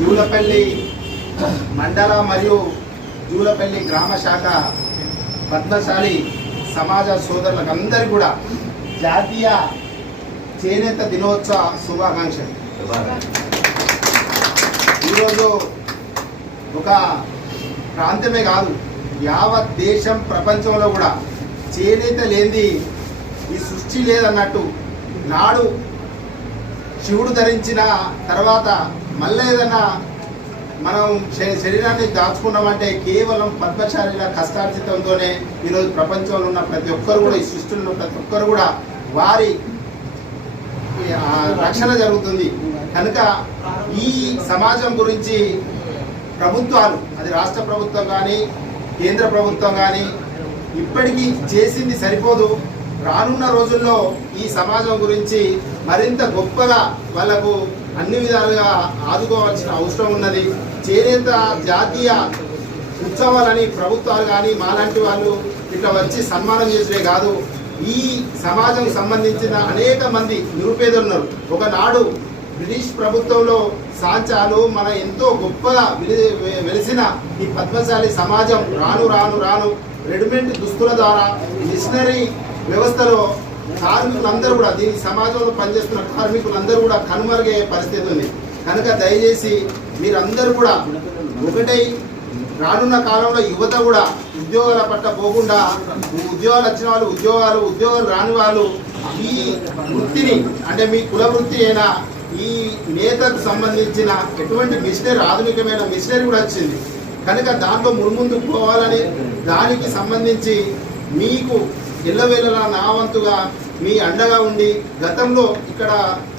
జూలపల్లి మండల మరియు జూలపల్లి గ్రామ శాఖ పద్మశాలి సమాజ సోదరులకు అందరికీ కూడా జాతీయ చేనేత దినోత్సవ శుభాకాంక్షలు. ఈరోజు ఒక ప్రాంతమే కాదు, యావత్ దేశం ప్రపంచంలో కూడా చేనేత లేనిది ఈ సృష్టి లేదన్నట్టు. నాడు శివుడు ధరించిన తర్వాత మళ్ళీ ఏదైనా మనం శరీరాన్ని దాచుకున్నామంటే కేవలం పద్మశాలిల కష్టార్జితంతోనే ఈరోజు ప్రపంచంలో ఉన్న ప్రతి ఒక్కరు కూడా, ఈ సృష్టిలో ఉన్న ప్రతి ఒక్కరు కూడా వారి రక్షణ జరుగుతుంది. కనుక ఈ సమాజం గురించి ప్రభుత్వాలు, అది రాష్ట్ర ప్రభుత్వం కానీ కేంద్ర ప్రభుత్వం కానీ ఇప్పటికీ చేసింది సరిపోదు. రానున్న రోజుల్లో ఈ సమాజం గురించి మరింత గొప్పగా వాళ్ళకు అన్ని విధాలుగా ఆదుకోవాల్సిన అవసరం ఉన్నది. చేనేత జాతీయ ఉత్సవాలని ప్రభుత్వాలు కానీ మాలాంటి వాళ్ళు ఇట్లా వచ్చి సన్మానం చేసే కాదు, ఈ సమాజం సంబంధించిన అనేక మంది నిరుపేదలు ఉన్నారు. ఒకనాడు బ్రిటిష్ ప్రభుత్వంలో సాంచాలు మన ఎంతో గొప్పగా వెలిసిన ఈ పద్మశాలి సమాజం రాను రాను రాను రెడీమేడ్ దుస్తుల ద్వారా మిషనరీ వ్యవస్థలో కార్మికులందరూ కూడా, దీని సమాజంలో పనిచేస్తున్న కార్మికులందరూ కూడా కనుమరుగయ్యే పరిస్థితి ఉంది. కనుక దయచేసి మీరందరూ కూడా ఒకటై రానున్న కాలంలో యువత కూడా ఉద్యోగాల పట్ల పోకుండా, ఉద్యోగాలు వచ్చిన వాళ్ళు ఉద్యోగాలు రాని వాళ్ళు ఈ వృత్తిని, అంటే మీ కుల వృత్తి అయినా ఈ నేతకు సంబంధించిన ఎటువంటి మిషనరీ, ఆధునికమైన మిషనరీ కూడా వచ్చింది. కనుక దాంట్లో ముందుకు పోవాలని, దానికి సంబంధించి మీకు ఎల్లవేళలా నా వంతుగా మీ అండగా ఉండి, గతంలో ఇక్కడ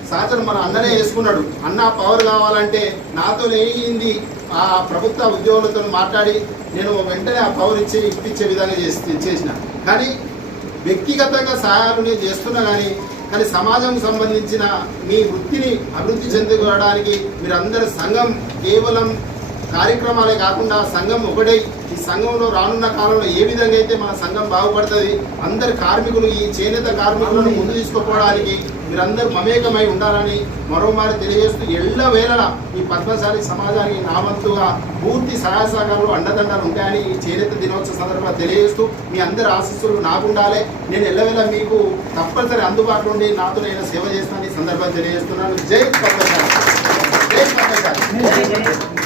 సాచన మన అన్ననే వేసుకున్నాడు, అన్న పవర్ కావాలంటే నాతో ఏంది ఆ ప్రభుత్వ ఉద్యోగులతో మాట్లాడి నేను వెంటనే ఆ పవర్ ఇప్పించే విధంగా చేసిన. కానీ వ్యక్తిగతంగా సహాయాలు నేను చేస్తున్నా కానీ సమాజం సంబంధించిన మీ వృత్తిని అభివృద్ధి చెందుకోవడానికి మీరందరూ సంఘం కేవలం కార్యక్రమాలే కాకుండా సంఘం ఒకటై ఈ సంఘంలో రానున్న కాలంలో ఏ విధంగా అయితే మన సంఘం బాగుపడుతుంది, అందరు కార్మికులు, ఈ చేనేత కార్మికులను ముందు తీసుకుపోవడానికి మీరందరూ మమేకమై ఉండాలని మరోమారి తెలియజేస్తూ, ఎల్లవేళలా ఈ పద్మశాలి సమాజానికి నా వంతుగా పూర్తి సహాయ సహకారాలు అండదండలు ఉంటాయని ఈ చేనేత దినోత్సవ సందర్భంగా తెలియజేస్తూ, మీ అందరి ఆశీస్సులు నాకు ఉండాలి. నేను ఎల్లవేళ మీకు తప్పనిసరి అందుబాటులో ఉండి నాతో నేను సేవ చేస్తానని ఈ సందర్భంగా తెలియజేస్తున్నాను. జై పద్మశాలి, జై పద్మశాలి.